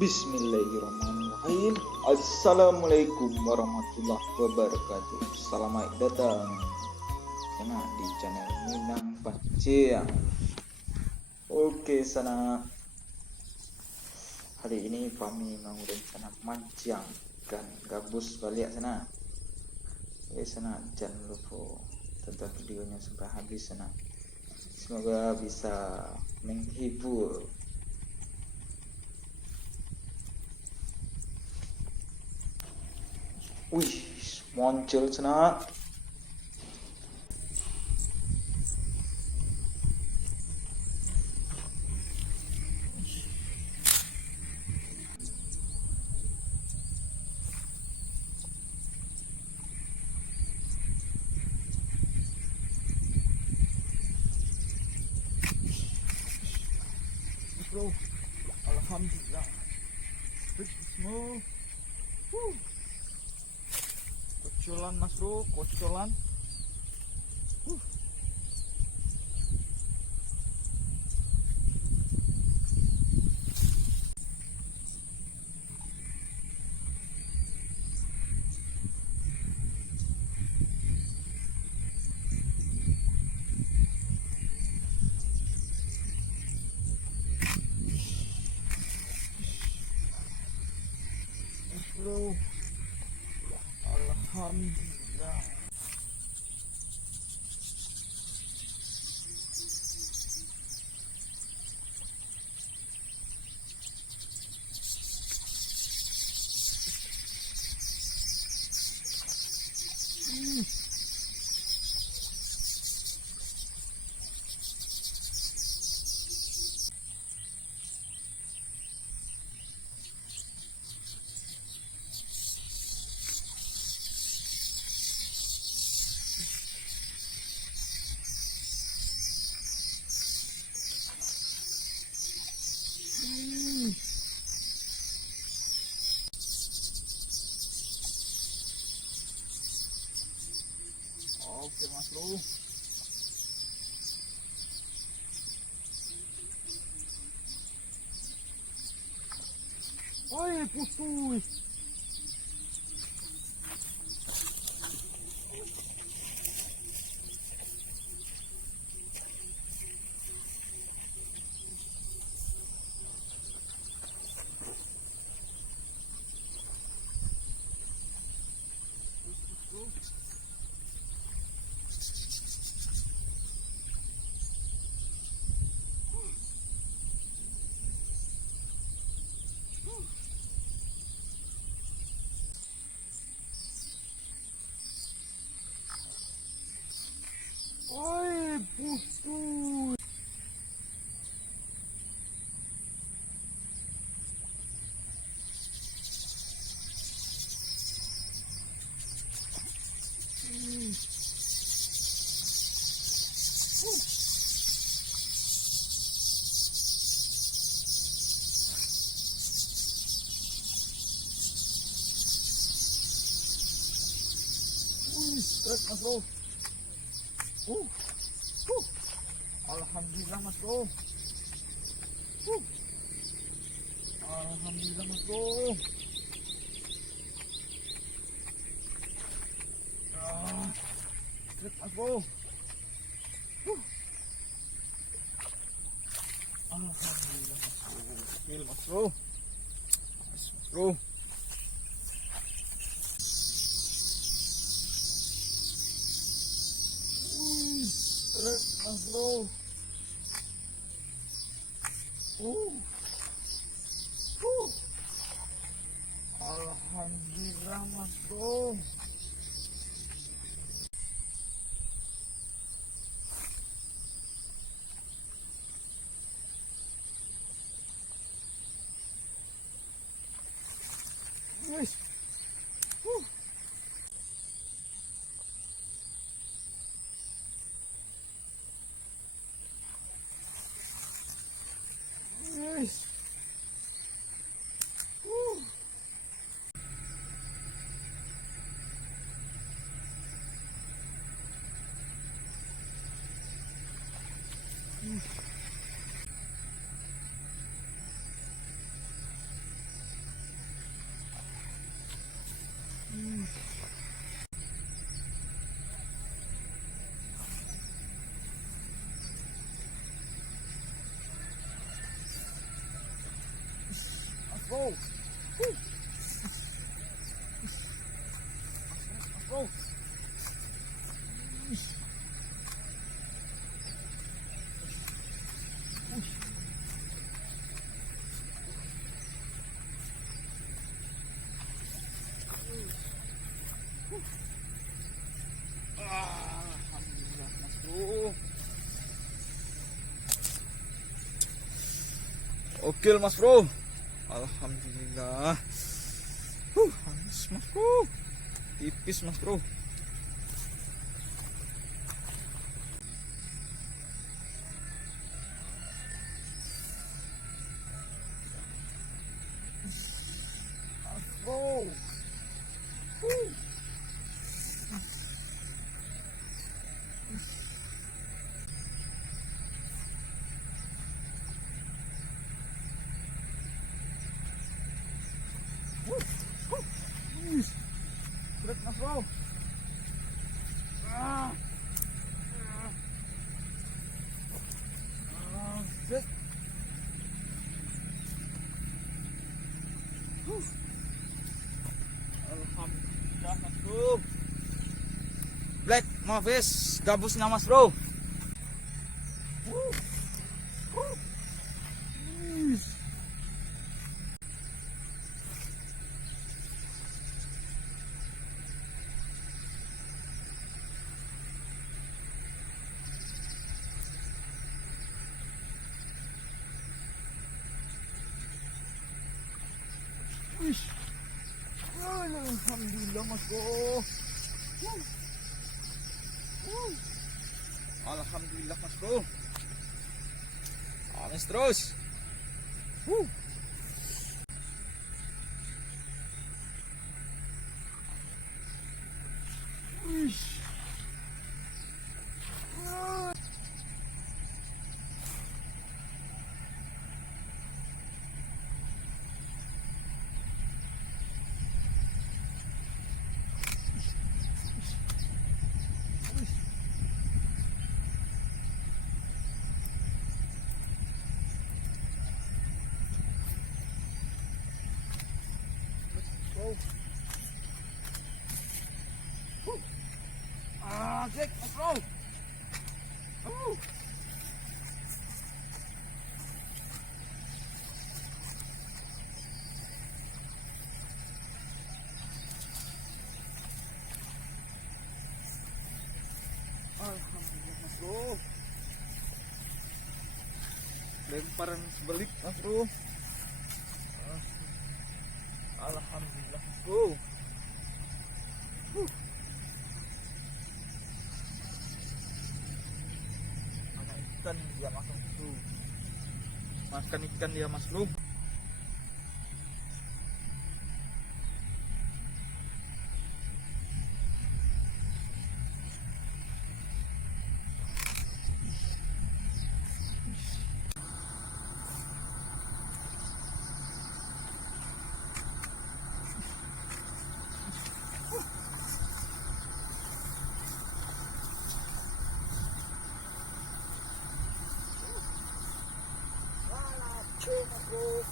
Bismillahirrahmanirrahim. Assalamualaikum warahmatullahi wabarakatuh. Selamat datang di channel Minang Pancing. Oke sana, hari ini kami mau rencana mancing kan gabus balik sana. Sana jangan lupa tonton videonya sampai habis sana. Semoga bisa menghibur. Wih, muncul sana. Bro, alhamdulillah. Semua. Kocolan mas bro, kocolan. Bro, alhamdulillah. Oke mas bro. Oi, putus. Oi, putus. Truk mas bro. Alhamdulillah mas bro. Alhamdulillah mas bro. Truk mas bro. Alhamdulillah mas bro. Skill mas bro. Mas bro. Truk mas bro. Alhamdulillah mas bro. bro. Woo. Bro. Alhamdulillah mas bro. Oke mas bro. Alhamdulillah. Habis mas bro. Tipis mas bro. Bro. Berat mas bro. Berat. Alhamdulillah mas bro. Black Mavis gabusnya mas bro. Alhamdulillah mas bro. Alhamdulillah mas bro. Amis terus. Jack, mas bro. Alhamdulillah mas bro. Lemparan sebelik mas bro. Alhamdulillah mas bro. Ikan dia makan bro. Makan ikan dia mas bro. Mas bro.